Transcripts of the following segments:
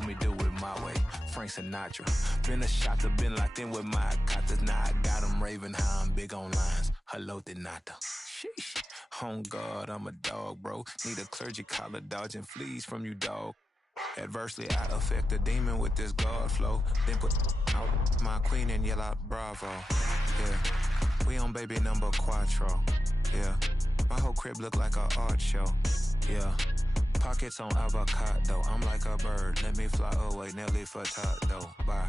told me do it my way. Frank Sinatra. Been a shot, been locked in with my cotters. Now I got them raving how I'm big on lines. Hello, Denata. Sheesh. On God, I'm a dog, bro. Need a clergy collar, dodging fleas from you, dog. Adversely, I affect a demon with this God flow. Then put out my queen and yell out bravo. Yeah, we on baby number quattro. Yeah, my whole crib look like a art show. Yeah, pockets on avocado. I'm like a bird. Let me fly away, Nelly Furtado. Bye.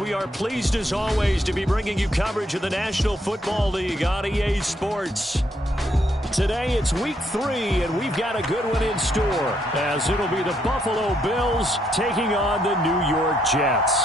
We are pleased, as always, to be bringing you coverage of the National Football League on EA Sports. Today, it's Week 3, and we've got a good one in store, as it'll be the Buffalo Bills taking on the New York Jets.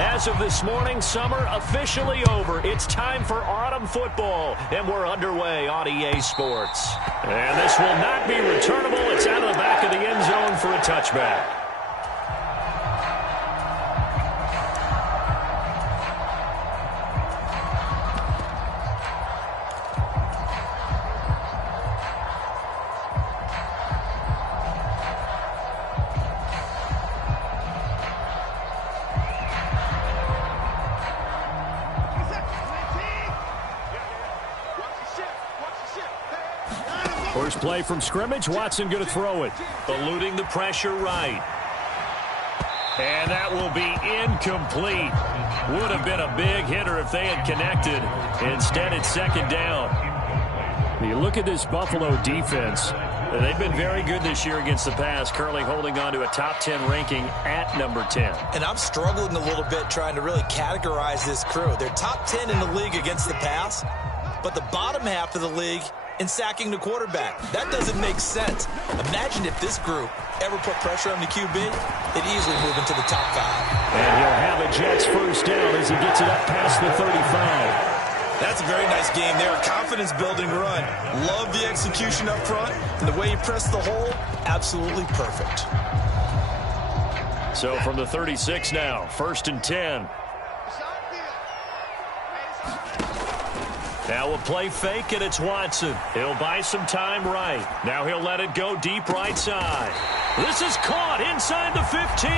As of this morning, summer officially over. It's time for autumn football, and we're underway on EA Sports. And this will not be returnable. It's out of the back of the end zone for a touchback. First play from scrimmage, Watson going to throw it. Eluding the pressure right. And that will be incomplete. Would have been a big hitter if they had connected. Instead, it's second down. You look at this Buffalo defense. They've been very good this year against the pass, currently holding on to a top 10 ranking at number 10. And I'm struggling a little bit trying to really categorize this crew. They're top 10 in the league against the pass, but the bottom half of the league in sacking the quarterback. That doesn't make sense. Imagine if this group ever put pressure on the QB, they'd easily move into the top 5. And he'll have a Jets first down as he gets it up past the 35. That's a very nice game there. A confidence-building run. Love the execution up front, and the way he pressed the hole, absolutely perfect. So from the 36 now, 1st and 10. Now a play fake, and it's Watson. He'll buy some time right. Now he'll let it go deep right side. This is caught inside the 15.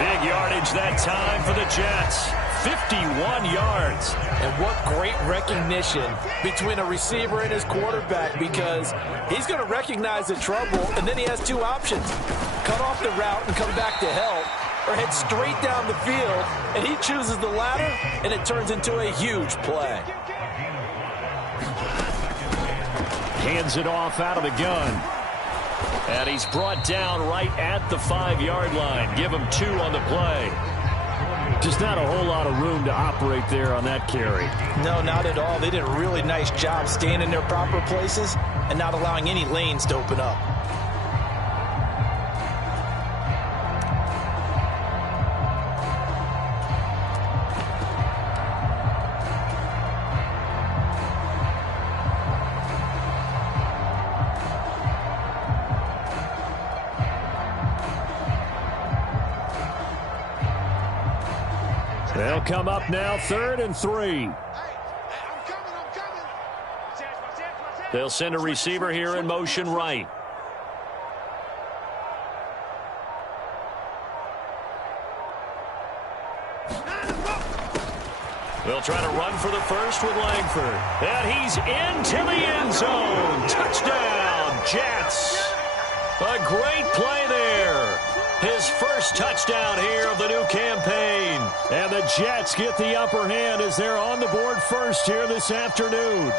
Big yardage that time for the Jets. 51 yards. And what great recognition between a receiver and his quarterback, because he's going to recognize the trouble, and then he has two options. Cut off the route and come back to help, or head straight down the field, and he chooses the latter, and it turns into a huge play. Hands it off out of the gun. And he's brought down right at the 5-yard line. Give him 2 on the play. Just not a whole lot of room to operate there on that carry. No, not at all. They did a really nice job staying in their proper places and not allowing any lanes to open up. They'll come up now, 3rd and 3. They'll send a receiver here in motion right. They'll try to run for the first with Langford. And he's into the end zone. Touchdown, Jets. A great play there. His first touchdown here of the new campaign. And the Jets get the upper hand as they're on the board first here this afternoon.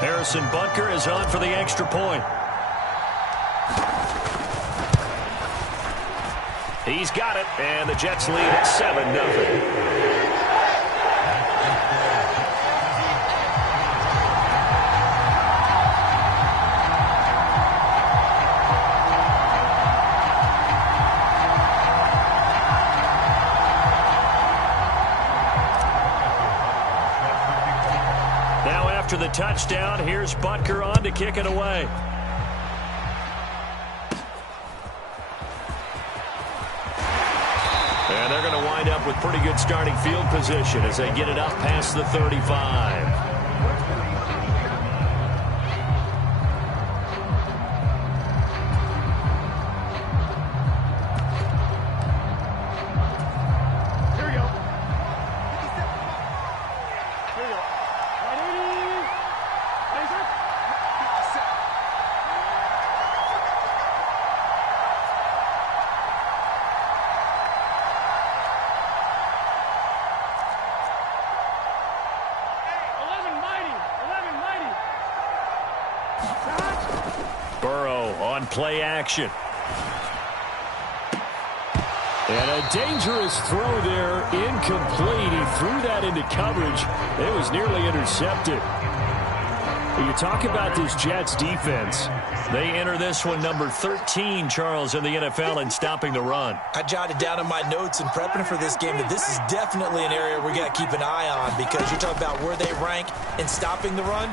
Harrison Butker is on for the extra point. He's got it, and the Jets lead at 7-0. After the touchdown, here's Butker on to kick it away. And they're going to wind up with pretty good starting field position as they get it up past the 35. Play action. And a dangerous throw there, incomplete. He threw that into coverage. It was nearly intercepted. You talk about this Jets defense. They enter this one number 13, Charles, in the NFL in stopping the run. I jotted down in my notes in prepping for this game that this is definitely an area we got to keep an eye on, because you're talking about where they rank in stopping the run.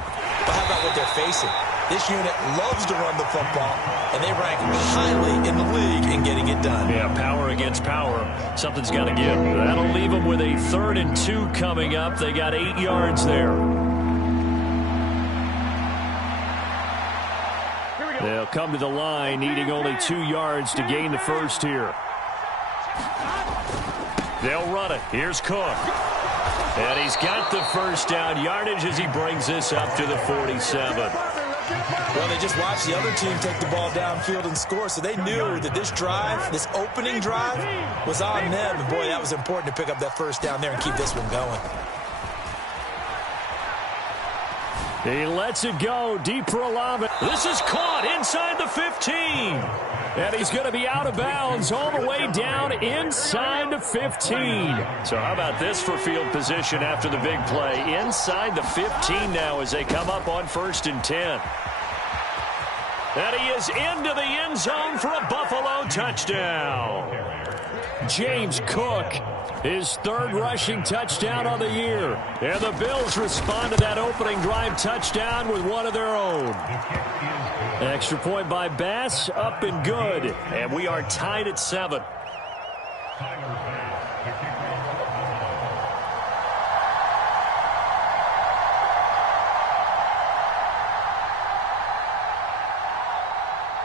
But how about what they're facing? This unit loves to run the football, and they rank highly in the league in getting it done. Yeah, power against power. Something's got to give. That'll leave them with a 3rd and 2 coming up. They got 8 yards there. They'll come to the line, needing only 2 yards to gain the first here. They'll run it. Here's Cook. And he's got the first down yardage as he brings this up to the 47. Well, they just watched the other team take the ball downfield and score, so they knew that this drive, this opening drive, was on them. And, boy, that was important to pick up that first down there and keep this one going. He lets it go deep for 11. This is caught inside the 15. And he's going to be out of bounds all the way down inside the 15. So how about this for field position after the big play? Inside the 15 now as they come up on 1st and 10. And he is into the end zone for a Buffalo touchdown. James Cook, his 3rd rushing touchdown on the year. And the Bills respond to that opening drive touchdown with one of their own. Extra point by Bass, up and good. And we are tied at 7.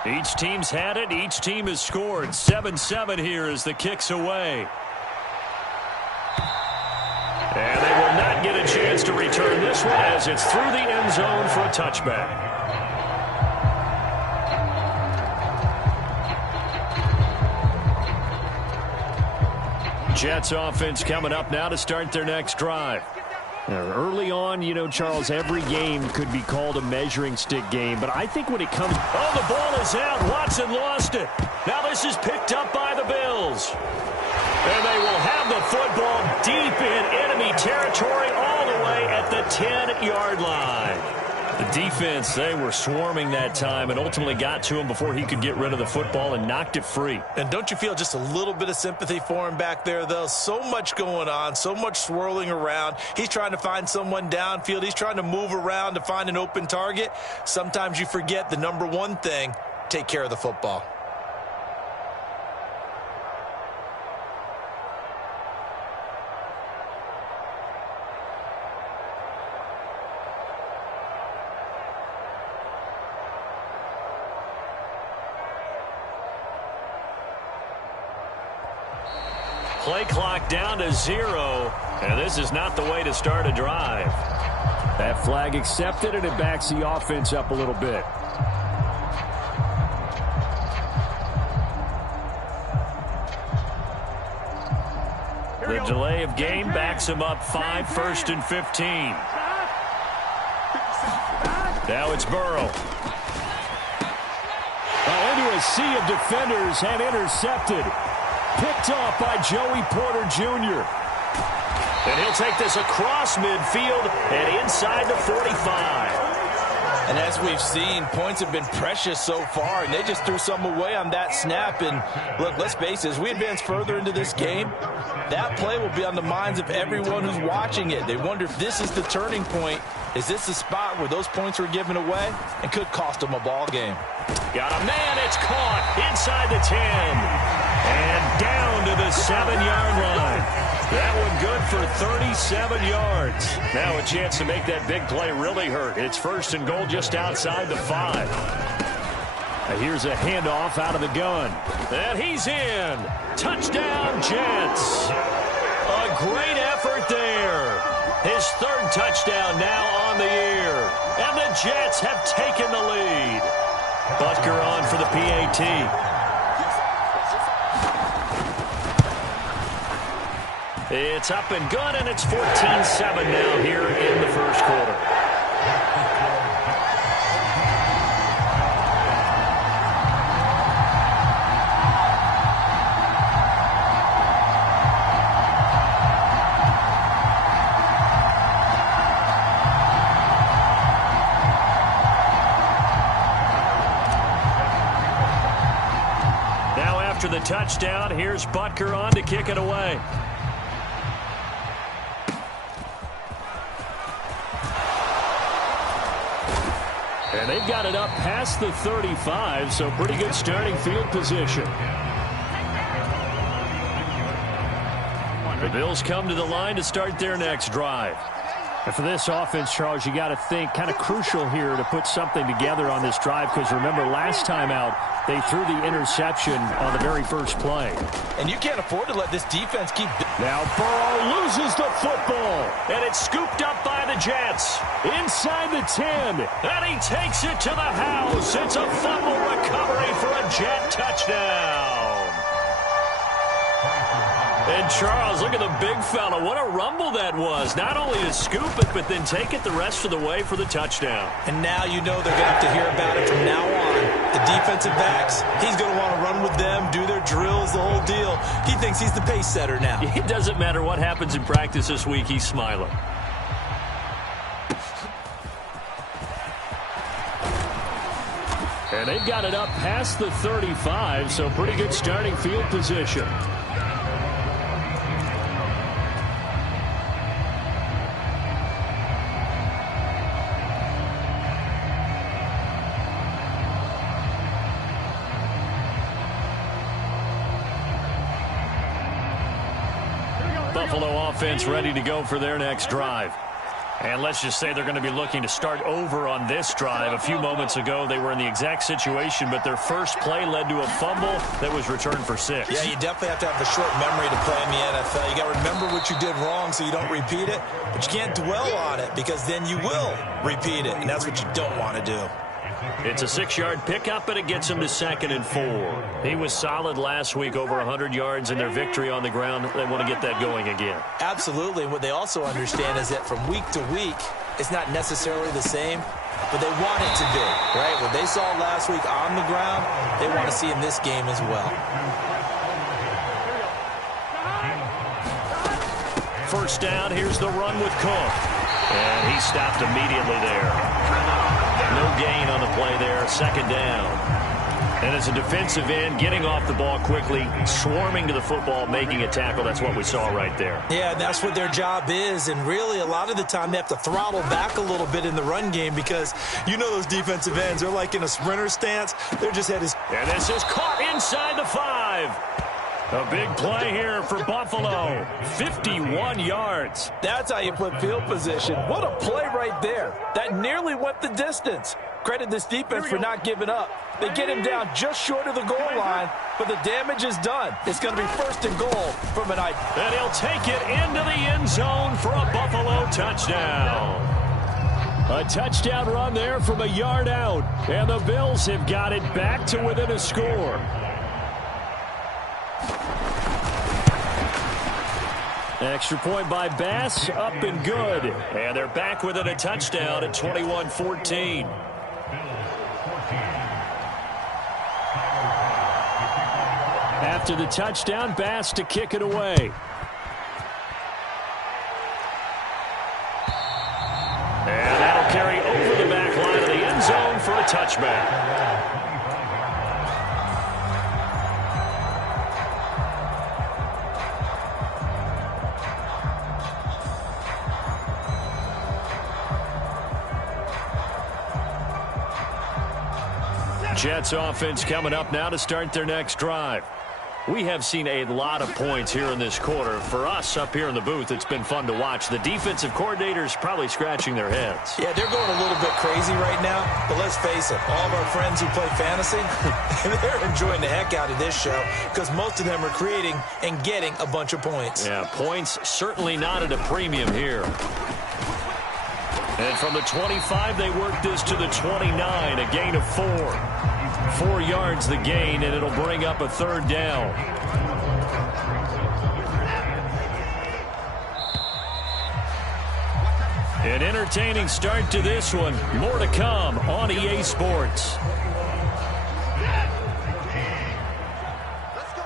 Each team's had it. Each team has scored. 7-7 here as the kick's away. And they will not get a chance to return this one as it's through the end zone for a touchback. Jets offense coming up now to start their next drive. Early on, you know, Charles, every game could be called a measuring stick game, but I think when it comes... Oh, the ball is out. Watson lost it. Now this is picked up by the Bills. And they will have the football deep in enemy territory all the way at the 10-yard line. The defense, they were swarming that time and ultimately got to him before he could get rid of the football and knocked it free. And don't you feel just a little bit of sympathy for him back there, though? So much going on, so much swirling around. He's trying to find someone downfield. He's trying to move around to find an open target. Sometimes you forget the number one thing, take care of the football. Play clock down to 0, and this is not the way to start a drive. That flag accepted, and it backs the offense up a little bit. The delay of game backs him up 5, 1st and 15. Now it's Burrow. Into a sea of defenders and intercepted. Picked off by Joey Porter Jr. And he'll take this across midfield and inside the 45. And as we've seen, points have been precious so far, and they just threw some away on that snap. And look, let's face it, as we advance further into this game, that play will be on the minds of everyone who's watching it. They wonder if this is the turning point. Is this the spot where those points were given away and could cost them a ball game? Got a man, it's caught inside the 10. And down to the 7-yard line. That one good for 37 yards. Now a chance to make that big play really hurt. It's first and goal just outside the 5. Here's a handoff out of the gun. And he's in. Touchdown, Jets. A great effort there. His third touchdown now on the year. And the Jets have taken the lead. Butker on for the PAT. It's up and good, and it's 14-7 now here in the first quarter. Now after the touchdown, here's Butker on to kick it away. And they've got it up past the 35, so pretty good starting field position. The Bills come to the line to start their next drive. And for this offense, Charles, you got to think kind of crucial here to put something together on this drive, because remember, last time out, they threw the interception on the very first play. And you can't afford to let this defense keep... Now Burrow loses the football, and it's scooped up by the Jets. Inside the 10, and he takes it to the house. It's a fumble recovery for a Jet touchdown. And Charles, look at the big fella. What a rumble that was. Not only to scoop it, but then take it the rest of the way for the touchdown. And now you know they're going to have to hear about it from now on. The defensive backs, he's going to want to run with them, do their drills, the whole deal. He thinks he's the pace setter now. It doesn't matter what happens in practice this week, he's smiling. And they've got it up past the 35, so pretty good starting field position. Buffalo offense ready to go for their next drive. And let's just say they're going to be looking to start over on this drive. A few moments ago, they were in the exact situation, but their first play led to a fumble that was returned for 6. Yeah, you definitely have to have a short memory to play in the NFL. You got to remember what you did wrong so you don't repeat it, but you can't dwell on it because then you will repeat it, and that's what you don't want to do. It's a 6-yard pickup, and it gets him to 2nd and 4. He was solid last week, over 100 yards in their victory on the ground. They want to get that going again. Absolutely. What they also understand is that from week to week, it's not necessarily the same, but they want it to be, right? What they saw last week on the ground, they want to see in this game as well. First down, here's the run with Cook. And he stopped immediately there. No gain on the play there, 2nd down. And as a defensive end, getting off the ball quickly, swarming to the football, making a tackle, that's what we saw right there. Yeah, and that's what their job is. And really, a lot of the time, they have to throttle back a little bit in the run game because you know those defensive ends, they're like in a sprinter stance. They're just headed. And this is caught inside the 5. A big play here for Buffalo. 51 yards. That's how you flip field position. What a play right there. That nearly went the distance. Credit this defense for not giving up. They get him down just short of the goal line, but the damage is done. It's going to be 1st and goal from an eye. And he'll take it into the end zone for a Buffalo touchdown. A touchdown run there from a yard out. And the Bills have got it back to within a score. Extra point by Bass, up and good. And they're back within a touchdown at 21-14. after the touchdown, Bass to kick it away. And that'll carry over the back line of the end zone for a touchback. Jets offense coming up now to start their next drive. We have seen a lot of points here in this quarter. For us up here in the booth, it's been fun to watch. The defensive coordinators probably scratching their heads. Yeah, they're going a little bit crazy right now, but let's face it, all of our friends who play fantasy, they're enjoying the heck out of this show because most of them are creating and getting a bunch of points. Yeah, points certainly not at a premium here. And from the 25, they work this to the 29, a gain of 4. 4 yards the gain, and it'll bring up a third down. An entertaining start to this one. More to come on EA Sports.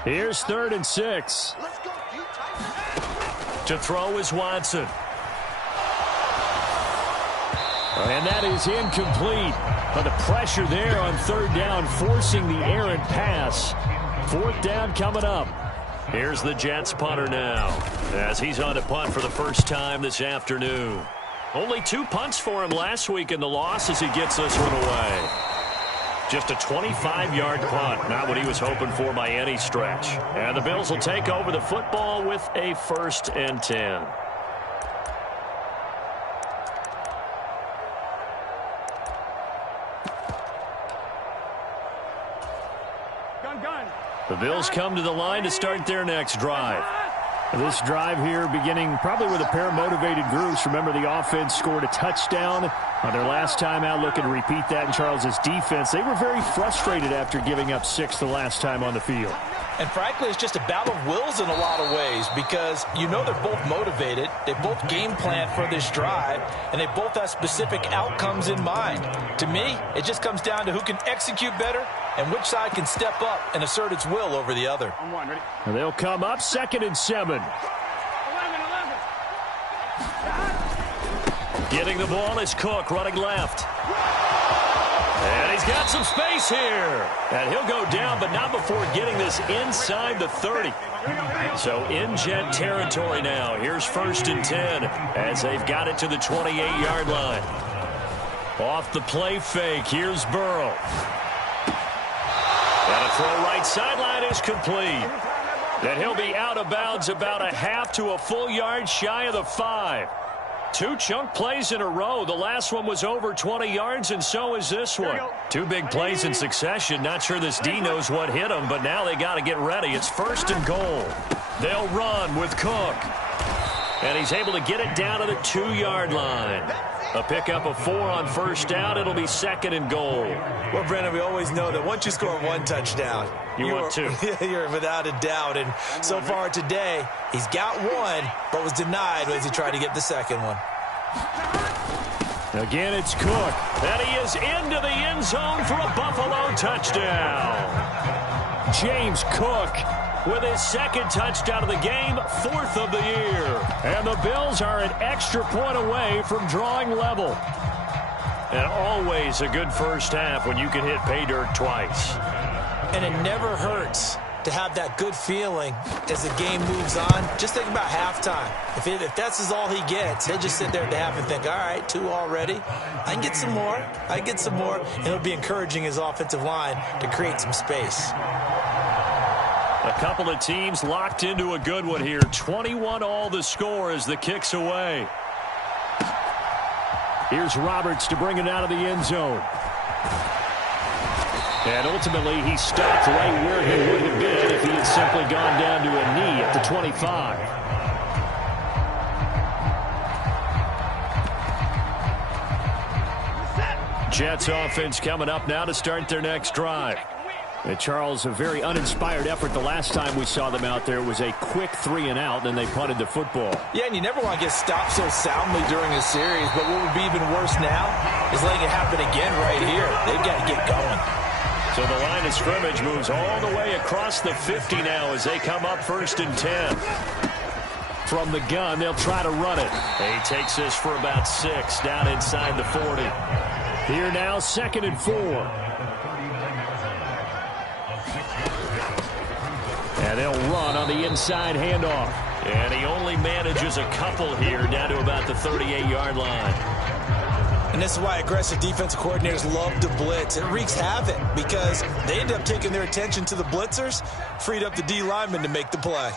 Here's 3rd and 6. To throw is Watson. And that is incomplete. But the pressure there on 3rd down, forcing the errant pass. 4th down coming up. Here's the Jets punter now, as he's on to punt for the first time this afternoon. Only 2 punts for him last week in the loss as he gets this one away. Just a 25-yard punt, not what he was hoping for by any stretch. And the Bills will take over the football with a 1st and 10. The Bills come to the line to start their next drive. This drive here beginning probably with a pair of motivated groups. Remember, the offense scored a touchdown on their last time out. Looking to repeat that in Charles's defense. They were very frustrated after giving up 6 the last time on the field. And frankly, it's just a battle of wills in a lot of ways because you know they're both motivated. They both game plan for this drive, and they both have specific outcomes in mind. To me, it just comes down to who can execute better and which side can step up and assert its will over the other. And they'll come up 2nd and 7. Getting the ball is Cook running left. And he's got some space here. And he'll go down, but not before getting this inside the 30. So in Jet territory now. Here's 1st and 10 as they've got it to the 28-yard line. Off the play fake, here's Burrow. And a throw right sideline is complete. And he'll be out of bounds about a half to a full yard shy of the 5. 2 chunk plays in a row. The last one was over 20 yards, and so is this one. 2 big plays in succession. Not sure this D knows what hit him, but now they got to get ready. It's 1st and goal. They'll run with Cook. And he's able to get it down to the 2-yard line. A pickup of 4 on 1st down. It'll be 2nd and goal. Well, Brennan, we always know that once you score 1 touchdown, you want 2. You're without a doubt. And so far today, he's got 1, but was denied as he tried to get the 2nd one. Again, it's Cook. And he is into the end zone for a Buffalo touchdown. James Cook with his 2nd touchdown of the game, 4th of the year. And the Bills are an extra point away from drawing level. And always a good first half when you can hit pay dirt twice. And it never hurts to have that good feeling as the game moves on. Just think about halftime. If that's all he gets, he'll just sit there at the half and think, all right, 2 already. I can get some more. And it'll be encouraging his offensive line to create some space. A couple of teams locked into a good one here. 21-all the score as the kick's away. Here's Roberts to bring it out of the end zone. And ultimately, he stopped right where he would have been if he had simply gone down to a knee at the 25. Jets offense coming up now to start their next drive. And Charles, a very uninspired effort the last time we saw them out there. It was a quick 3 and out, and they punted the football. Yeah, and you never want to get stopped so soundly during a series, but what would be even worse now is letting it happen again right here. They've got to get going. So the line of scrimmage moves all the way across the 50 now as they come up 1st and 10. From the gun, they'll try to run it. He takes this for about 6 down inside the 40. Here now, 2nd and 4. And they'll run on the inside handoff. And he only manages a couple here down to about the 38-yard line. And this is why aggressive defensive coordinators love to blitz. It wreaks havoc because they end up taking their attention to the blitzers, freed up the D lineman to make the play.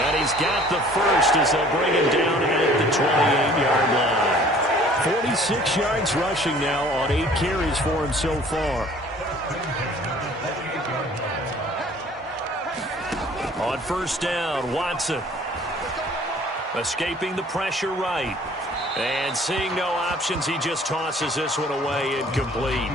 And he's got the first as they'll bring him down at the 28-yard line. 46 yards rushing now on 8 carries for him so far. On 1st down, Watson. Escaping the pressure right. And seeing no options, he just tosses this one away incomplete.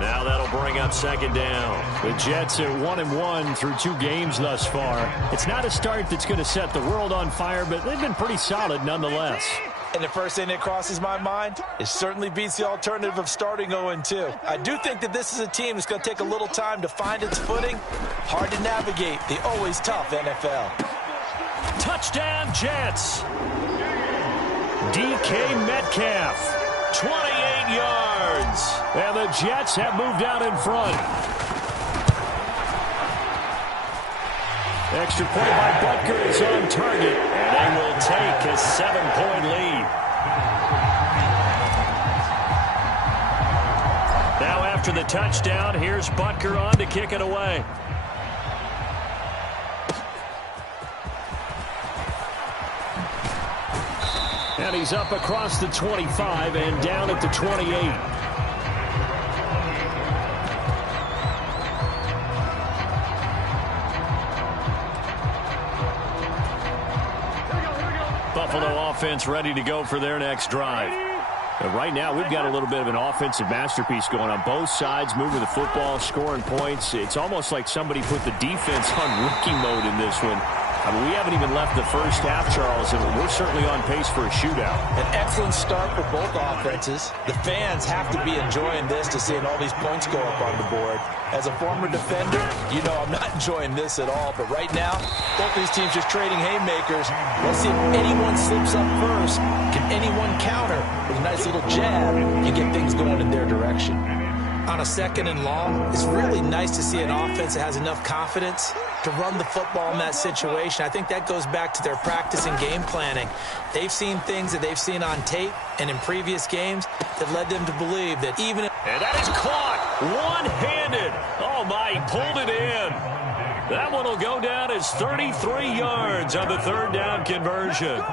Now that'll bring up 2nd down. The Jets are 1-1 through 2 games thus far. It's not a start that's going to set the world on fire, but they've been pretty solid nonetheless. And the first thing that crosses my mind, it certainly beats the alternative of starting 0-2. I do think that this is a team that's going to take a little time to find its footing. Hard to navigate the always tough NFL. Touchdown, Jets. DK Metcalf. 28 yards. And the Jets have moved out in front. Extra point by Butker is on target. And they will take a 7-point lead. Now after the touchdown, here's Butker on to kick it away. And he's up across the 25 and down at the 28. Buffalo offense ready to go for their next drive. But right now, we've got a little bit of an offensive masterpiece going on both sides, moving the football, scoring points. It's almost like somebody put the defense on rookie mode in this one. I mean, we haven't even left the first half, Charles, and we're certainly on pace for a shootout. An excellent start for both offenses. The fans have to be enjoying this to seeing all these points go up on the board. As a former defender, you know I'm not enjoying this at all. But right now, both these teams just trading haymakers. Let's see if anyone slips up first. Can anyone counter with a nice little jab and get things going in their direction? On a 2nd and long, it's really nice to see an offense that has enough confidence to run the football in that situation. I think that goes back to their practice and game planning. They've seen things that they've seen on tape and in previous games that led them to believe that even if... And that is caught one-handed. Oh, my, he pulled it in. That one will go down as 33 yards on the 3rd down conversion.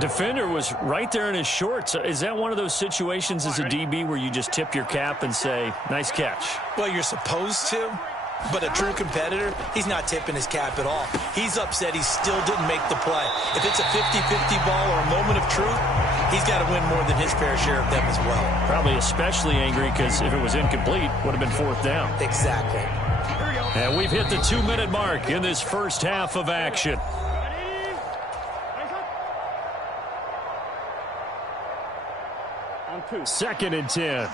Defender was right there in his shorts. Is that one of those situations as a DB where you just tip your cap and say, nice catch? Well, you're supposed to, but a true competitor, he's not tipping his cap at all. He's upset he still didn't make the play. If it's a 50-50 ball or a moment of truth, he's got to win more than his fair share of them as well. Probably especially angry because if it was incomplete, would have been 4th down. Exactly. And we've hit the 2-minute mark in this first half of action. Second and 10.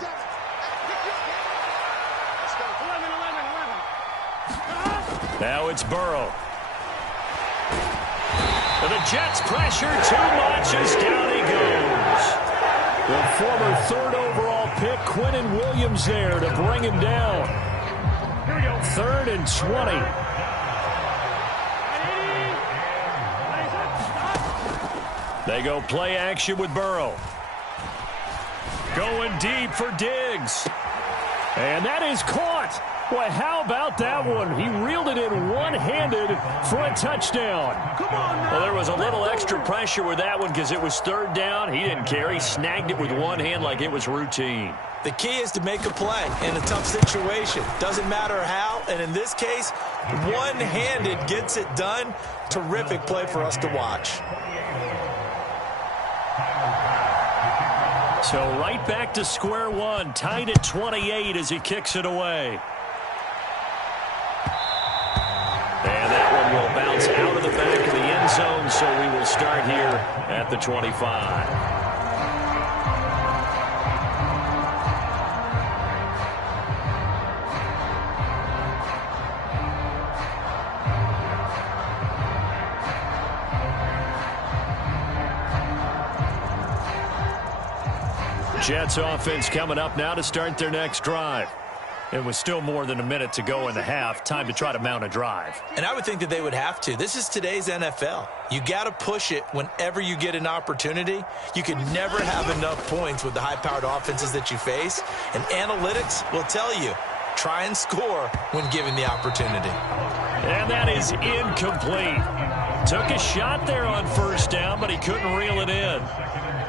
Now it's Burrow. And the Jets pressure too much as down he goes. The former 3rd overall pick, Quinnen Williams, there to bring him down. 3rd and 20. They go play action with Burrow. Going deep for Diggs. And that is caught. Boy, how about that one? He reeled it in one-handed for a touchdown. Well, there was a little extra pressure with that one because it was 3rd down. He didn't care. He snagged it with one hand like it was routine. The key is to make a play in a tough situation. Doesn't matter how, and in this case, one-handed gets it done. Terrific play for us to watch. So right back to square one, tied at 28 as he kicks it away. And that one will bounce out of the back of the end zone, so we will start here at the 25. Jets offense coming up now to start their next drive. It was still more than a minute to go in the half. Time to try to mount a drive. And I would think that they would have to. This is today's NFL. You got to push it whenever you get an opportunity. You can never have enough points with the high-powered offenses that you face. And analytics will tell you, try and score when given the opportunity. And that is incomplete. Took a shot there on first down, but he couldn't reel it in.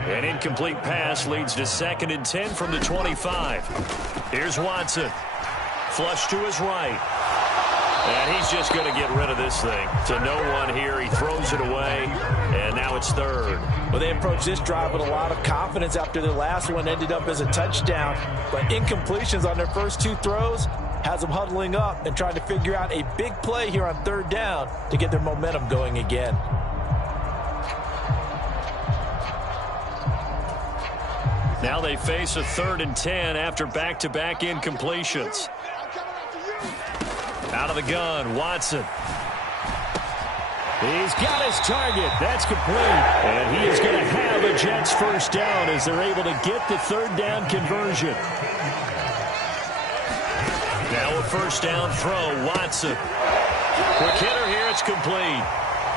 An incomplete pass leads to 2nd and 10 from the 25. Here's Watson. Flush to his right. And he's just going to get rid of this thing. To no one here. He throws it away. And now it's 3rd. Well, they approached this drive with a lot of confidence after their last one ended up as a touchdown. But incompletions on their first 2 throws has them huddling up and trying to figure out a big play here on 3rd down to get their momentum going again. Now they face a 3rd and 10 after back-to-back incompletions. Out of the gun, Watson. He's got his target. That's complete. And he is going to have a Jets first down as they're able to get the 3rd down conversion. Now a first down throw, Watson. Quick hitter here, it's complete.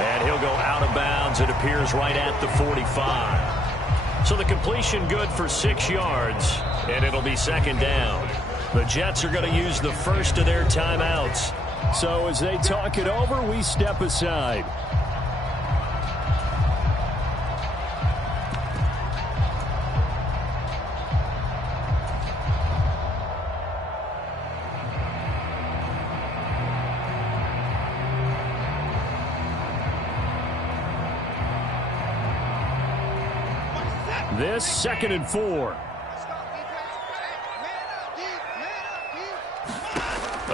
And he'll go out of bounds. It appears right at the 45. So the completion good for 6 yards, and it'll be 2nd down. The Jets are going to use the first of their timeouts. So as they talk it over, we step aside. This 2nd and 4.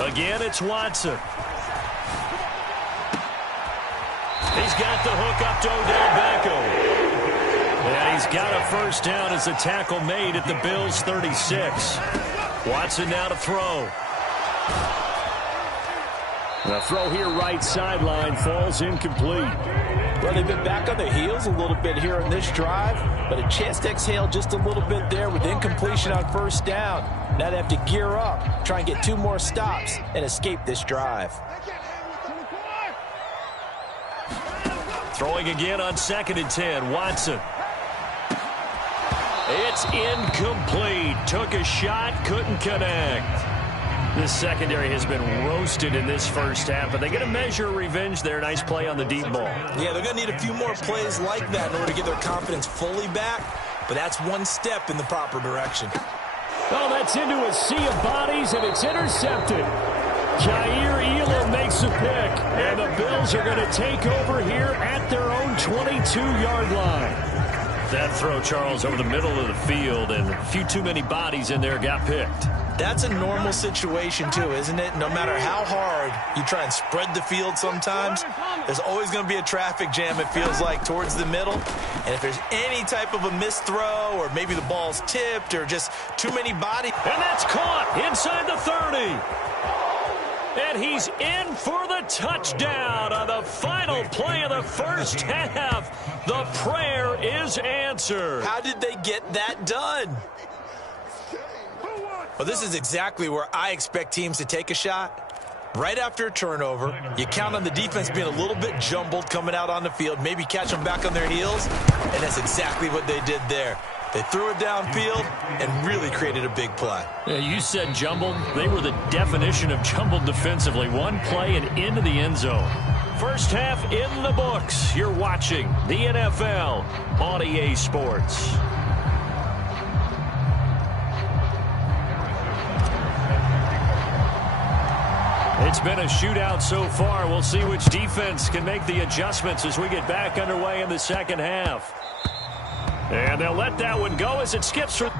Again, it's Watson. He's got the hook up to Odell Beckham. And he's got a first down as a tackle made at the Bills' 36. Watson now to throw. The throw here right sideline falls incomplete. Well, they've been back on their heels a little bit here in this drive, but a chance to exhale just a little bit there with incompletion on first down. Now they have to gear up, try and get 2 more stops, and escape this drive. Throwing again on 2nd and 10, Watson. It's incomplete. Took a shot, couldn't connect. This secondary has been roasted in this first half, but they're going to measure revenge there. Nice play on the deep ball. Yeah, they're going to need a few more plays like that in order to get their confidence fully back, but that's one step in the proper direction. Oh, that's into a sea of bodies, and it's intercepted. Jair Elam makes a pick, and the Bills are going to take over here at their own 22-yard line. That throw, Charles, over the middle of the field, and a few too many bodies in there got picked. That's a normal situation, too, isn't it? No matter how hard you try and spread the field sometimes, there's always going to be a traffic jam, it feels like, towards the middle. And if there's any type of a missed throw or maybe the ball's tipped or just too many bodies. And that's caught inside the 30. And he's in for the touchdown on the final play of the first half. The prayer is answered. How did they get that done? Well, this is exactly where I expect teams to take a shot. Right after a turnover, you count on the defense being a little bit jumbled coming out on the field, maybe catch them back on their heels, and that's exactly what they did there. They threw it downfield and really created a big play. Yeah, you said jumbled. They were the definition of jumbled defensively. One play and into the end zone. First half in the books. You're watching the NFL on EA Sports. It's been a shootout so far. We'll see which defense can make the adjustments as we get back underway in the second half. And they'll let that one go as it skips through.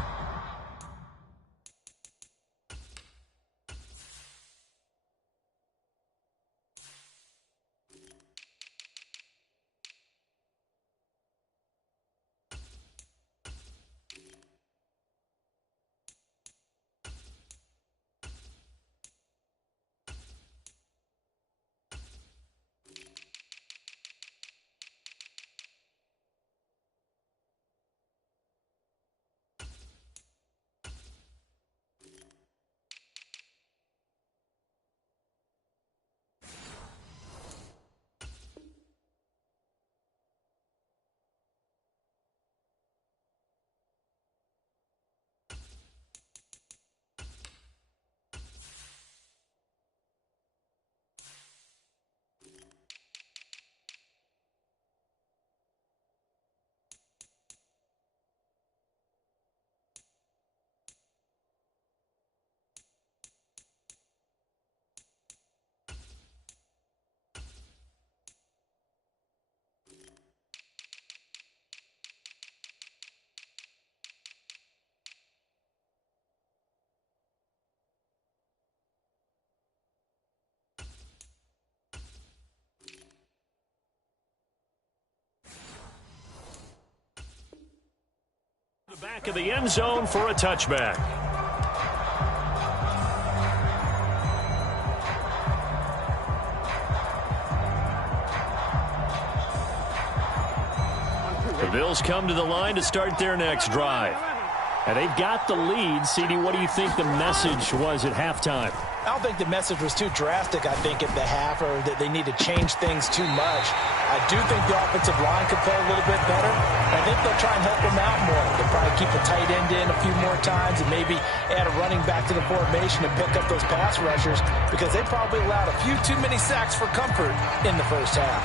back of the end zone for a touchback. The Bills come to the line to start their next drive. And they've got the lead. CD, what do you think the message was at halftime? I don't think the message was too drastic, I think, at the half, or that they need to change things too much. I do think the offensive line could play a little bit better. I think they'll try and help them out more. They'll probably keep a tight end in a few more times and maybe add a running back to the formation to pick up those pass rushers, because they probably allowed a few too many sacks for comfort in the first half.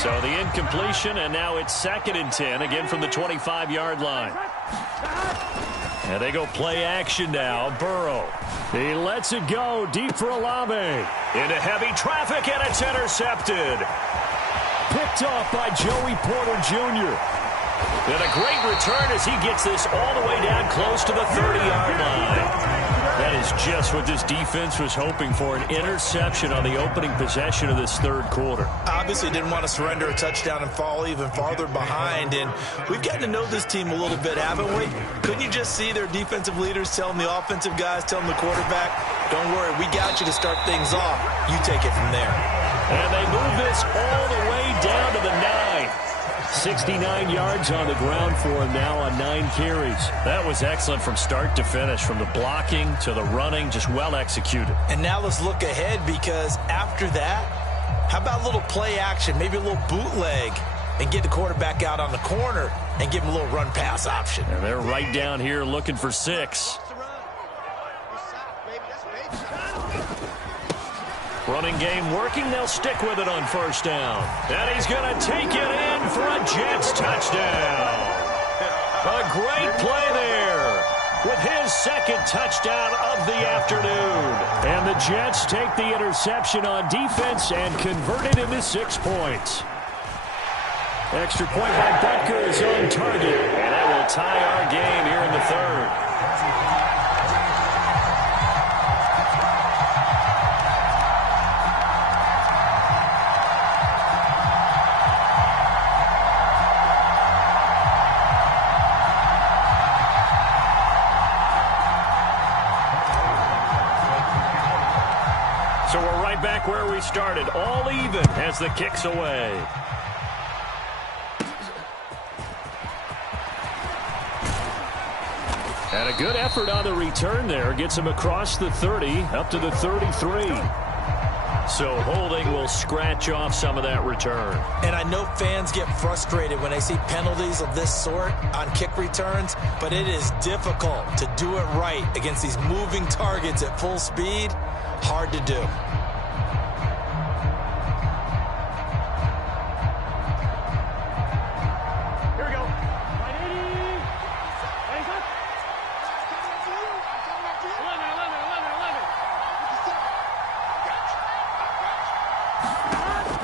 So the incompletion, and now it's 2nd and 10, again from the 25-yard line. And they go play action now. Burrow. He lets it go deep for Olave. Into heavy traffic, and it's intercepted. Picked off by Joey Porter Jr. And a great return as he gets this all the way down close to the 30-yard line. That is just what this defense was hoping for, an interception on the opening possession of this third quarter. Obviously didn't want to surrender a touchdown and fall even farther behind, and we've gotten to know this team a little bit, haven't we? Couldn't you just see their defensive leaders telling the offensive guys, telling the quarterback, don't worry, we got you to start things off. You take it from there. And they move this all the way down to the 9. 69 yards on the ground for him now on 9 carries. That was excellent from start to finish, from the blocking to the running, just well executed. And now let's look ahead, because after that, how about a little play action, maybe a little bootleg, and get the quarterback out on the corner and give him a little run-pass option. And they're right down here looking for 6. Running game working. They'll stick with it on first down. And he's going to take it in for a Jets touchdown. A great play there with his 2nd touchdown of the afternoon. And the Jets take the interception on defense and convert it into 6 points. Extra point by Butker is on target. And that will tie our game here in the 3rd. So we're right back where we started, all even as the kick's away. And a good effort on the return there. Gets him across the 30, up to the 33. So holding will scratch off some of that return. And I know fans get frustrated when they see penalties of this sort on kick returns, but it is difficult to do it right against these moving targets at full speed. Hard to do.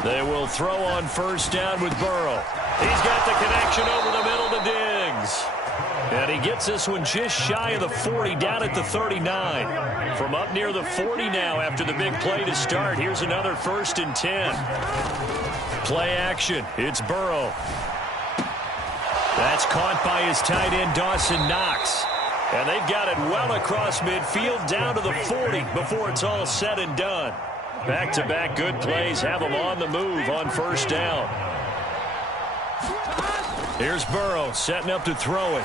They will throw on first down with Burrow. He's got the connection over the middle to Diggs. And he gets this one just shy of the 40, down at the 39. From up near the 40 now after the big play to start. Here's another 1st and 10. Play action. It's Burrow. That's caught by his tight end, Dawson Knox. And they've got it well across midfield, down to the 40 before it's all said and done. Back-to-back good plays have them on the move on first down. Here's Burrow setting up to throw it.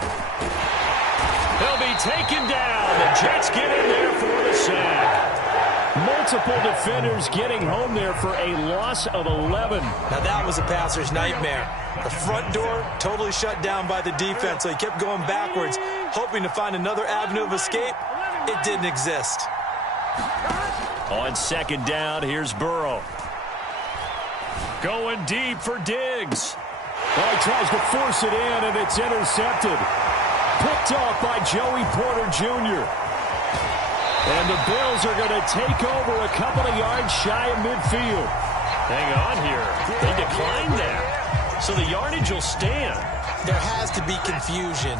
He'll be taken down. The Jets get in there for the sack. Multiple defenders getting home there for a loss of 11. Now that was a passer's nightmare. The front door totally shut down by the defense, so he kept going backwards, hoping to find another avenue of escape. It didn't exist. On second down, here's Burrow. Going deep for Diggs. Well, he tries to force it in, and it's intercepted. Picked off by Joey Porter Jr. And the Bills are going to take over a couple of yards shy of midfield. Hang on here. They declined that. So the yardage will stand. There has to be confusion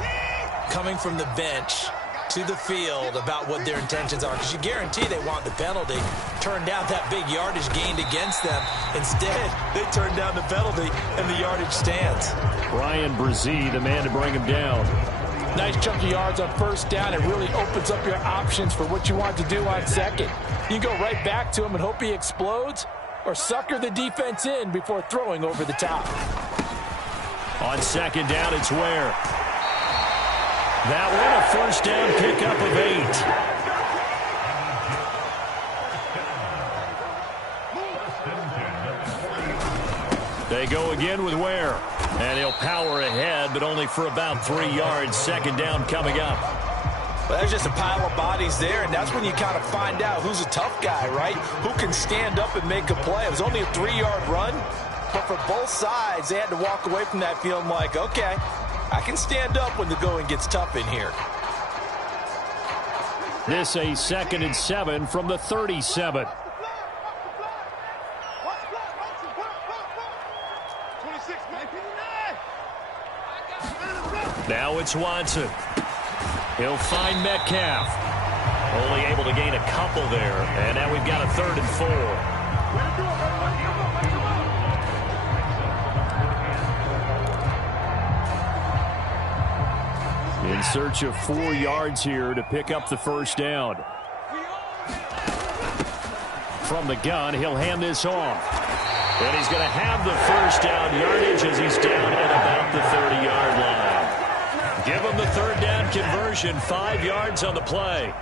coming from the bench to the field about what their intentions are, because you guarantee they want the penalty. Turn down that big yardage gained against them. Instead, they turn down the penalty, and the yardage stands. Brian Brzee, the man to bring him down. Nice chunky yards on first down. It really opens up your options for what you want to do on second. You can go right back to him and hope he explodes, or sucker the defense in before throwing over the top. On second down, it's Ware. That one, a first down pickup of 8. They go again with Ware. And he'll power ahead, but only for about 3 yards. Second down coming up. Well, there's just a pile of bodies there, and that's when you kind of find out who's a tough guy, right? Who can stand up and make a play. It was only a 3-yard run, but for both sides, they had to walk away from that feeling like, okay, I can stand up when the going gets tough in here. This a 2nd and 7 from the 37. Now it's Watson. He'll find Metcalf. Only able to gain a couple there. And now we've got a 3rd and 4. In search of 4 yards here to pick up the first down. From the gun, he'll hand this off. And he's going to have the first down yardage as he's down at about the 30-yard line. Give him the 3rd down conversion, 5 yards on the play.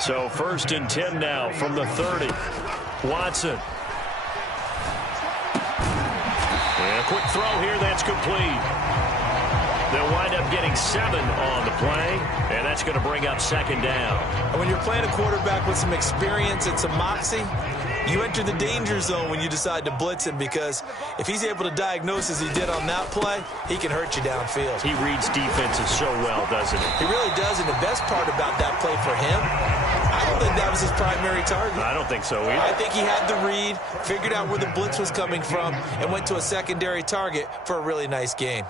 So 1st and 10 now from the 30. Watson. And a quick throw here, that's complete. They'll wind up getting 7 on the play, and that's going to bring up 2nd down. And when you're playing a quarterback with some experience and some moxie, you enter the danger zone when you decide to blitz him, because if he's able to diagnose as he did on that play, he can hurt you downfield. He reads defenses so well, doesn't he? He really does, and the best part about that play for him, I don't think that was his primary target. I don't think so either. I think he had the read, figured out where the blitz was coming from, and went to a secondary target for a really nice gain.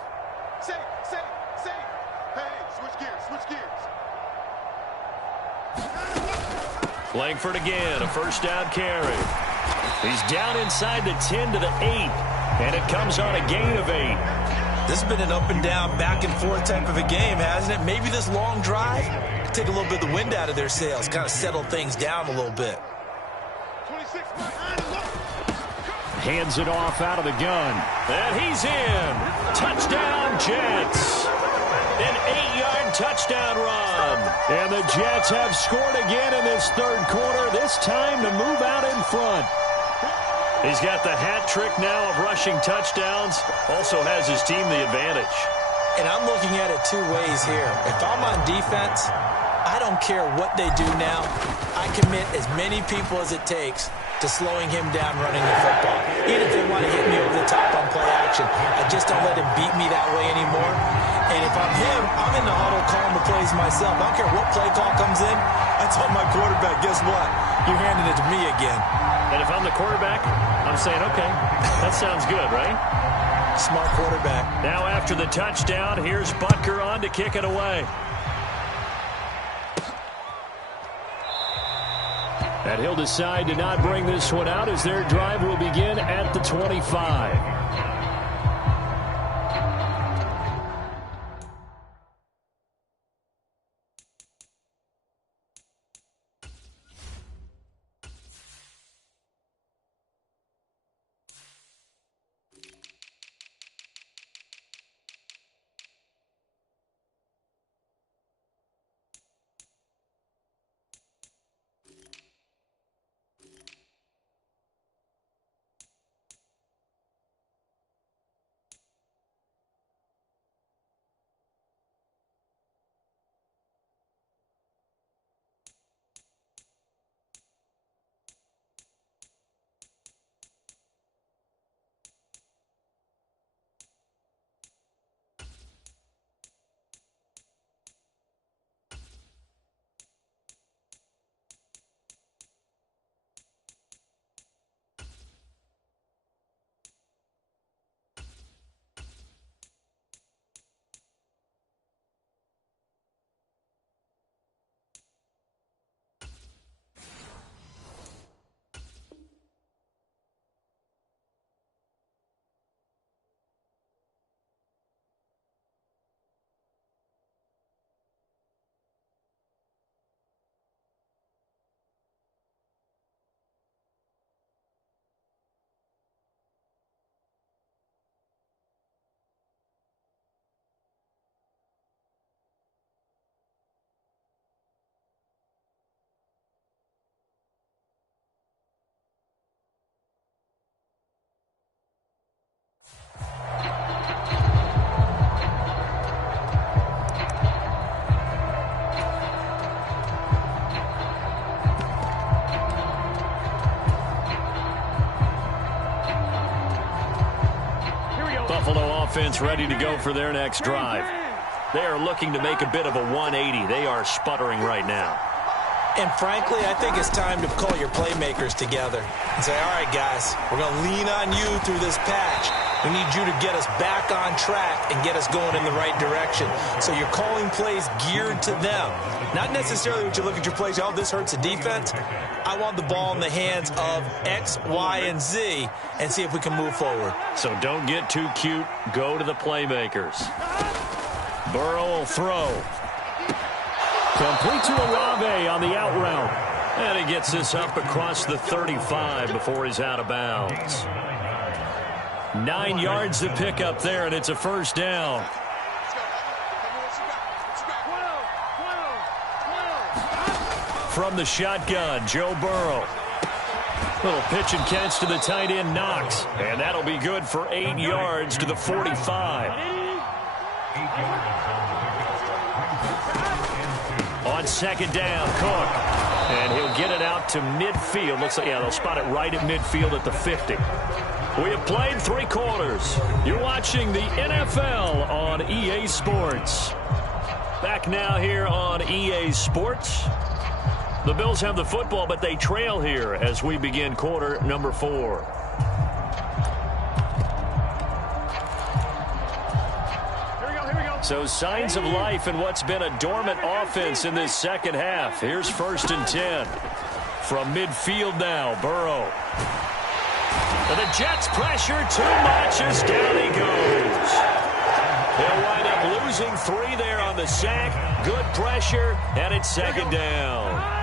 Langford again, a first down carry. He's down inside the 10 to the 8, and it comes on a gain of 8. This has been an up and down, back and forth type of a game, hasn't it? Maybe this long drive could take a little bit of the wind out of their sails, kind of settle things down a little bit. Hands it off out of the gun, and he's in. Touchdown, Jets. An 8-yard touchdown run. And the Jets have scored again in this 3rd quarter, this time to move out in front. He's got the hat trick now of rushing touchdowns. Also has his team the advantage. And I'm looking at it 2 ways here. If I'm on defense, I don't care what they do now. I commit as many people as it takes to slowing him down running the football. Even if they want to hit me over the top on play action, I just don't let him beat me that way anymore. And if I'm him, I'm in the huddle calling the plays myself. I don't care what play call comes in. I tell my quarterback, guess what? You're handing it to me again. And if I'm the quarterback, I'm saying, okay, that sounds good, right? Smart quarterback. Now after the touchdown, here's Butker on to kick it away. And he'll decide to not bring this one out as their drive will begin at the 25. offense ready to go for their next drive. They are looking to make a bit of a 180. They are sputtering right now. And frankly, I think it's time to call your playmakers together and say, all right, guys, we're going to lean on you through this patch. We need you to get us back on track and get us going in the right direction. So you're calling plays geared to them. Not necessarily what you look at your plays, oh, this hurts the defense. I want the ball in the hands of X, Y, and Z and see if we can move forward. So don't get too cute. Go to the playmakers. Burrow will throw. Complete to Olave on the out route. And he gets this up across the 35 before he's out of bounds. 9 yards to pick up there, and it's a first down. From the shotgun, Joe Burrow. Little pitch and catch to the tight end, Knox. And that'll be good for 8 yards to the 45. On second down, Cook. And he'll get it out to midfield. Looks like, yeah, they'll spot it right at midfield at the 50. We have played 3 quarters. You're watching the NFL on EA Sports. Back now here on EA Sports. The Bills have the football, but they trail here as we begin quarter number 4. So signs of life in what's been a dormant offense in this second half. Here's 1st and 10. From midfield now, Burrow. And the Jets pressure too much as down he goes. They'll wind up losing 3 there on the sack. Good pressure, and it's second down.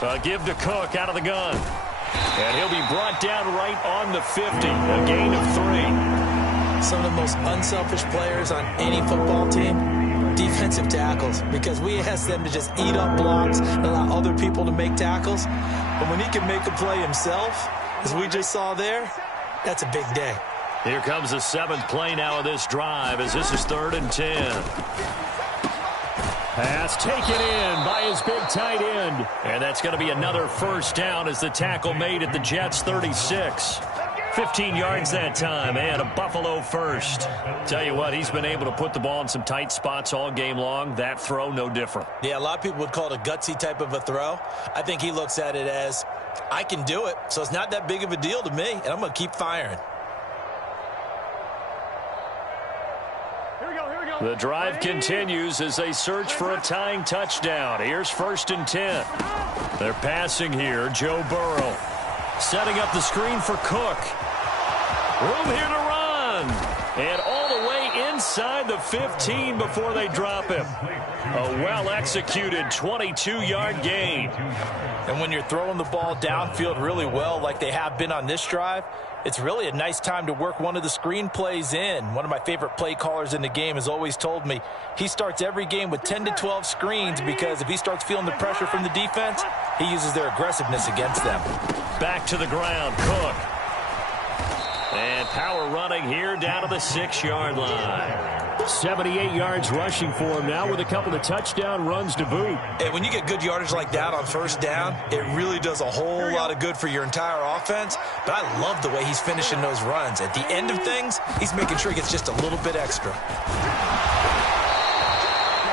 A give to Cook out of the gun. And he'll be brought down right on the 50. A gain of 3. Some of the most unselfish players on any football team, defensive tackles, because we ask them to just eat up blocks and allow other people to make tackles. But when he can make a play himself, as we just saw there, that's a big day. Here comes the 7th play now of this drive as this is 3rd and 10. Pass taken in by his big tight end. And that's going to be another first down as the tackle made at the Jets' 36. 15 yards that time, and a Buffalo first. Tell you what, he's been able to put the ball in some tight spots all game long. That throw, no different. Yeah, a lot of people would call it a gutsy type of a throw. I think he looks at it as, I can do it, so it's not that big of a deal to me, and I'm going to keep firing. The drive continues as they search for a tying touchdown. Here's 1st and 10. They're passing here. Joe Burrow setting up the screen for Cook. Room here to run. And all the way inside the 15 before they drop him. A well-executed 22-yard gain. And when you're throwing the ball downfield really well like they have been on this drive, it's really a nice time to work one of the screen plays in. One of my favorite play callers in the game has always told me he starts every game with 10 to 12 screens because if he starts feeling the pressure from the defense, he uses their aggressiveness against them. Back to the ground, Cook. And power running here down to the 6-yard line. 78 yards rushing for him now with a couple of touchdown runs to boot. And when you get good yardage like that on first down, it really does a whole lot of good for your entire offense. But I love the way he's finishing those runs. At the end of things, he's making sure he gets just a little bit extra.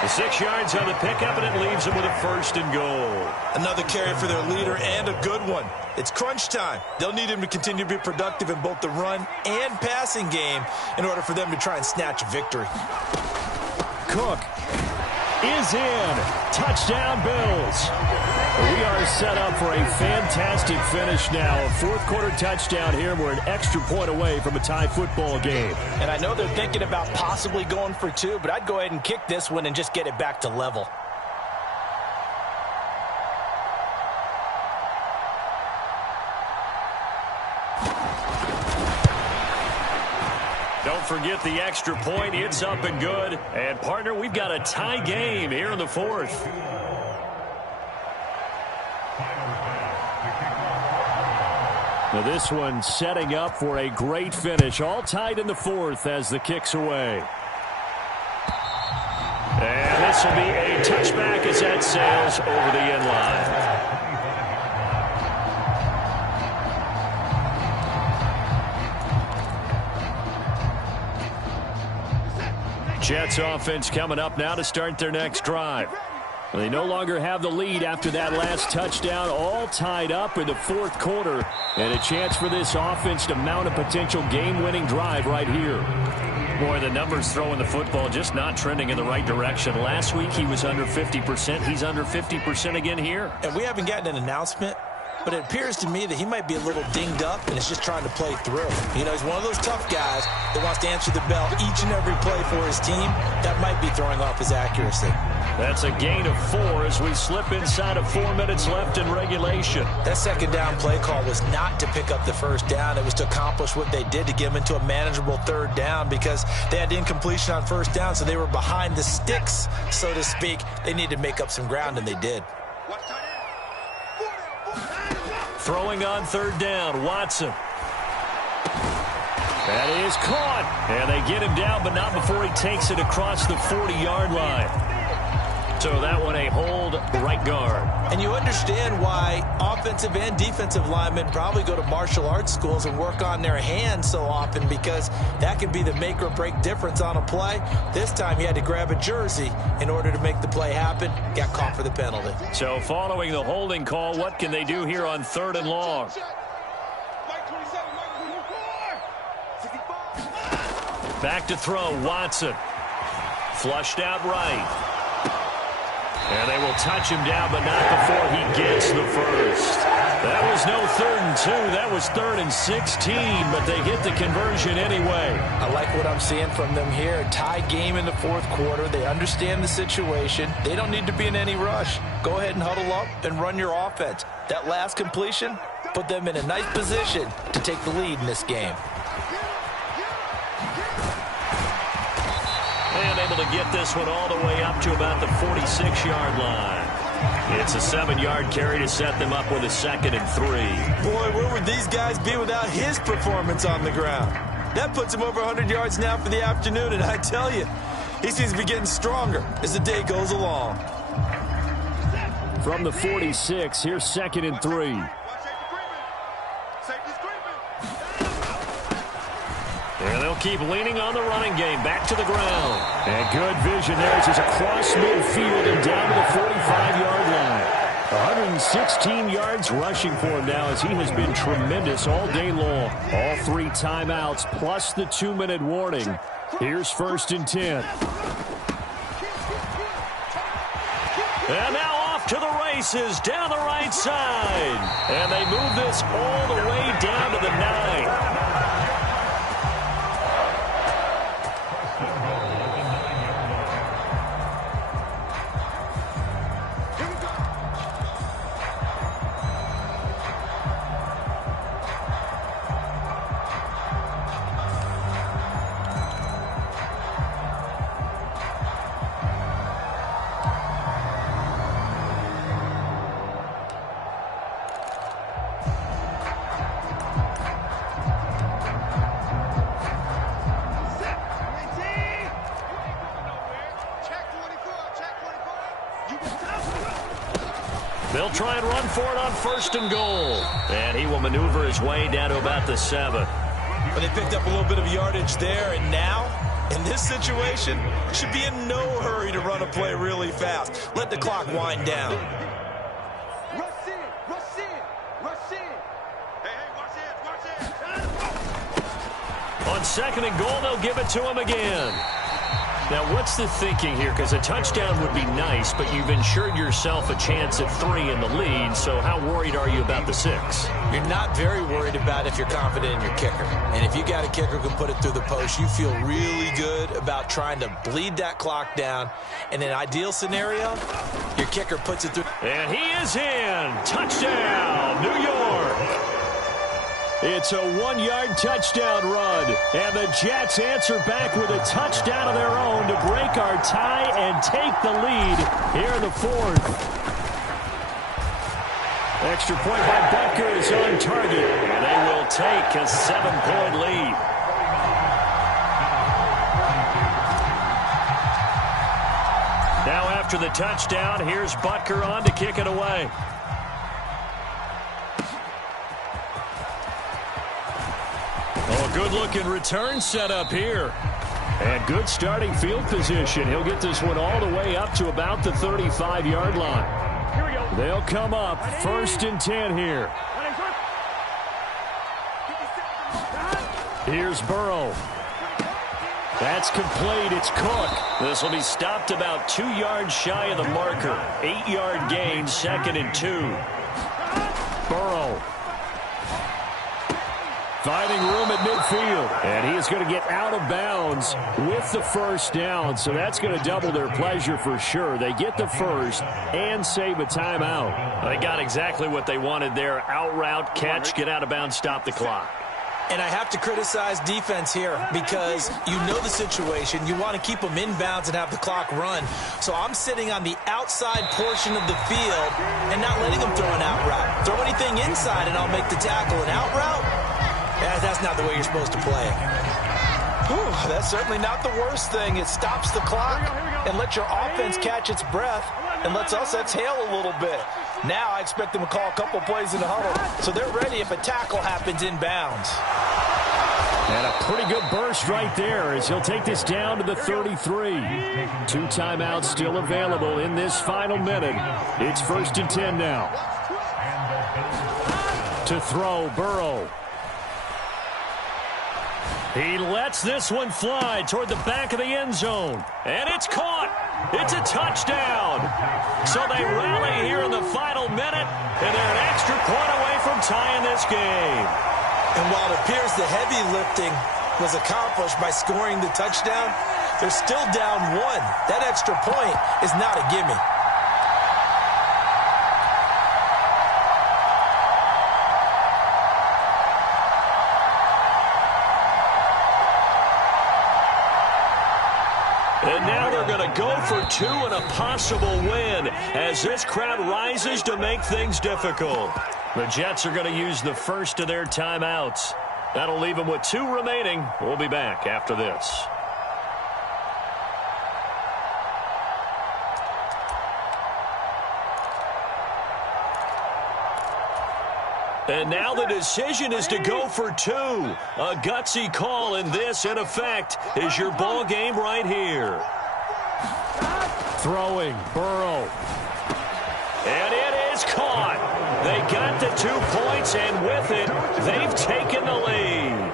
The 6 yards on the pickup, and it leaves him with a 1st and goal. Another carry for their leader and a good one. It's crunch time. They'll need him to continue to be productive in both the run and passing game in order for them to try and snatch a victory. Cook is in. Touchdown, Bills. We are set up for a fantastic finish now. A 4th quarter touchdown here. We're an extra point away from a tie football game. And I know they're thinking about possibly going for 2, but I'd go ahead and kick this one and just get it back to level. Don't forget the extra point. It's up and good. And, partner, we've got a tie game here in the 4th. Now this one setting up for a great finish. All tied in the 4th as the kick's away. And this will be a touchback as that sails over the end line. Jets offense coming up now to start their next drive. They no longer have the lead after that last touchdown, all tied up in the fourth quarter, and a chance for this offense to mount a potential game-winning drive right here. Boy, the numbers throwing the football just not trending in the right direction. Last week he was under 50%. He's under 50% again here. And we haven't gotten an announcement, but it appears to me that he might be a little dinged up and is just trying to play through. You know, he's one of those tough guys that wants to answer the bell each and every play for his team. That might be throwing off his accuracy. That's a gain of 4 as we slip inside of 4 minutes left in regulation. That second down play call was not to pick up the first down. It was to accomplish what they did, to get them into a manageable third down, because they had incompletion on first down, so they were behind the sticks, so to speak. They needed to make up some ground, and they did. Throwing on third down, Watson. That is caught. And they get him down, but not before he takes it across the 40-yard line. So that one a hold right guard. And you understand why offensive and defensive linemen probably go to martial arts schools and work on their hands so often, because that can be the make or break difference on a play. This time he had to grab a jersey in order to make the play happen. Got caught for the penalty. So following the holding call, what can they do here on 3rd and long? Back to throw, Watson. Flushed out right. And they will touch him down, but not before he gets the first. That was no 3rd and 2. That was 3rd and 16, but they get the conversion anyway. I like what I'm seeing from them here. Tie game in the fourth quarter. They understand the situation. They don't need to be in any rush. Go ahead and huddle up and run your offense. That last completion put them in a nice position to take the lead in this game. And able to get this one all the way up to about the 46-yard line. It's a 7-yard carry to set them up with a 2nd and 3. Boy, where would these guys be without his performance on the ground? That puts him over 100 yards now for the afternoon, and I tell you, he seems to be getting stronger as the day goes along. From the 46, here's 2nd and 3. And they'll keep leaning on the running game. Back to the ground. And good vision there as he's across midfield and down to the 45-yard line. 116 yards rushing for him now, as he has been tremendous all day long. All 3 timeouts plus the 2-minute warning. Here's 1st and 10. And now off to the races down the right side. And they move this all the way down to the 9. They'll try and run for it on 1st and goal. And he will maneuver his way down to about the 7. But they picked up a little bit of yardage there, and now, in this situation, should be in no hurry to run a play really fast. Let the clock wind down. Rush in, rush in, rush in. Hey, watch it. On 2nd and goal, they'll give it to him again. Now, what's the thinking here? Because a touchdown would be nice, but you've ensured yourself a chance at 3 in the lead, so how worried are you about the 6? You're not very worried about if you're confident in your kicker. And if you got a kicker who can put it through the post, you feel really good about trying to bleed that clock down. In an ideal scenario, your kicker puts it through. And he is in. Touchdown, New York. It's a 1-yard touchdown run, and the Jets answer back with a touchdown of their own to break our tie and take the lead here in the 4th. Extra point by Butker is on target, and they will take a 7-point lead. Now after the touchdown, here's Butker on to kick it away. Oh, good-looking return set up here. And good starting field position. He'll get this one all the way up to about the 35-yard line. They'll come up 1st and 10 here. Here's Burrow. That's complete. It's Cook. This will be stopped about 2 yards shy of the marker. 8-yard gain, 2nd and 2. Burrow. Finding room at midfield. And he is going to get out of bounds with the first down. So that's going to double their pleasure for sure. They get the first and save a timeout. They got exactly what they wanted there. Out route, catch, get out of bounds, stop the clock. And I have to criticize defense here because you know the situation. You want to keep them inbounds and have the clock run. So I'm sitting on the outside portion of the field and not letting them throw an out route. Throw anything inside and I'll make the tackle. An out route? Yeah, that's not the way you're supposed to play it. Whew, that's certainly not the worst thing. It stops the clock and lets your offense catch its breath and lets us exhale a little bit. Now I expect them to call a couple plays in the huddle, so they're ready if a tackle happens inbounds. And a pretty good burst right there as he'll take this down to the 33. 2 timeouts still available in this final minute. It's 1st and 10 now. To throw, Burrow. He lets this one fly toward the back of the end zone. And it's caught. It's a touchdown. So they rally here in the final minute, and they're an extra point away from tying this game. And while it appears the heavy lifting was accomplished by scoring the touchdown, they're still down 1. That extra point is not a gimme. And now they're going to go for 2 and a possible win as this crowd rises to make things difficult. The Jets are going to use the first of their timeouts. That'll leave them with 2 remaining. We'll be back after this. And now the decision is to go for 2. A gutsy call, and this, in effect, is your ball game right here. Throwing, Burrow. And it is caught. They got the 2 points, and with it, they've taken the lead.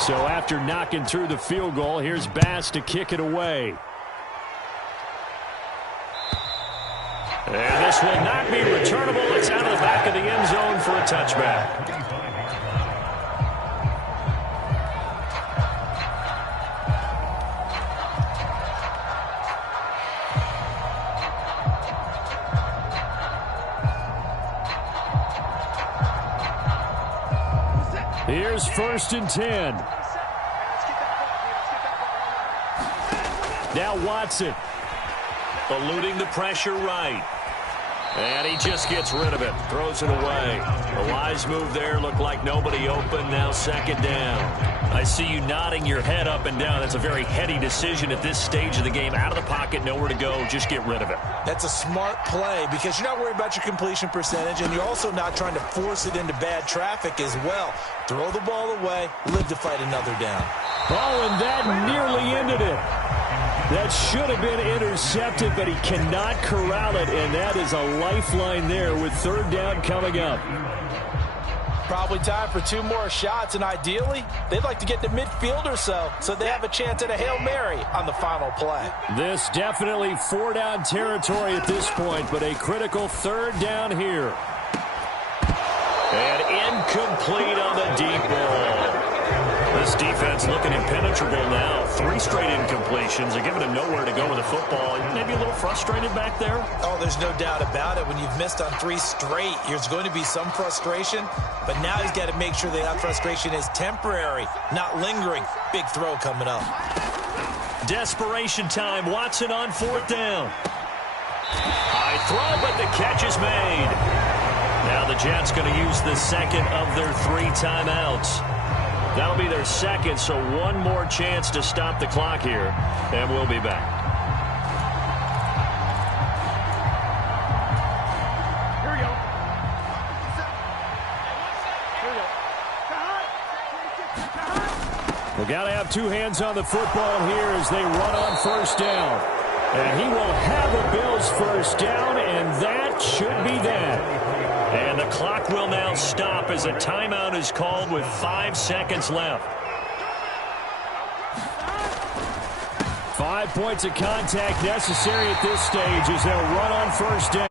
So after knocking through the field goal, here's Bass to kick it away. And this will not be returnable. It's out of the back of the end zone for a touchback. Here's 1st and 10. Now Watson. Eluding the pressure right. And he just gets rid of it. Throws it away. A wise move there. Looked like nobody open. Now 2nd down. I see you nodding your head up and down. That's a very heady decision at this stage of the game. Out of the pocket, nowhere to go. Just get rid of it. That's a smart play because you're not worried about your completion percentage, and you're also not trying to force it into bad traffic as well. Throw the ball away, live to fight another down. Oh, and that nearly ended it. That should have been intercepted, but he cannot corral it, and that is a lifeline there with 3rd down coming up. Probably time for 2 more shots, and ideally, they'd like to get to midfield or so they have a chance at a Hail Mary on the final play. This definitely 4-down territory at this point, but a critical 3rd down here. And incomplete on the deep ball. This defense looking impenetrable now. 3 straight incompletions. They're giving him nowhere to go with the football. Maybe a little frustrated back there. Oh, there's no doubt about it. When you've missed on 3 straight, there's going to be some frustration. But now he's got to make sure that frustration is temporary, not lingering. Big throw coming up. Desperation time. Watson on 4th down. High throw, but the catch is made. Now the Jets going to use the 2nd of their 3 timeouts. That'll be their 2nd, so 1 more chance to stop the clock here, and we'll be back. Here we go. Here we go. Got to have two hands on the football here as they run on first down. And he will have the Bills first down, and that should be that. And the clock will now stop as a timeout is called with 5 seconds left. 5 points of contact necessary at this stage as they'll run on first down.